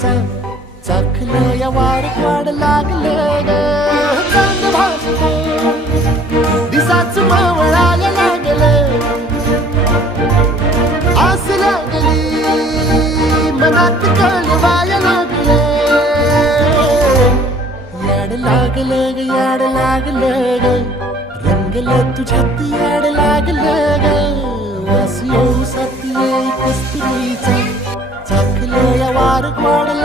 कुस्करीचा चाखलं या वाड लागलं ग चांद भासलं दिसाच मावळायला लागलं आस लागली मनात कळवायला लागलं याड लागलं ग याड लागलं ग रंगलं तुझ्यात याड लागलं ग वास येऊ साथी कुस्करीचा चाखलं या वाड लागलं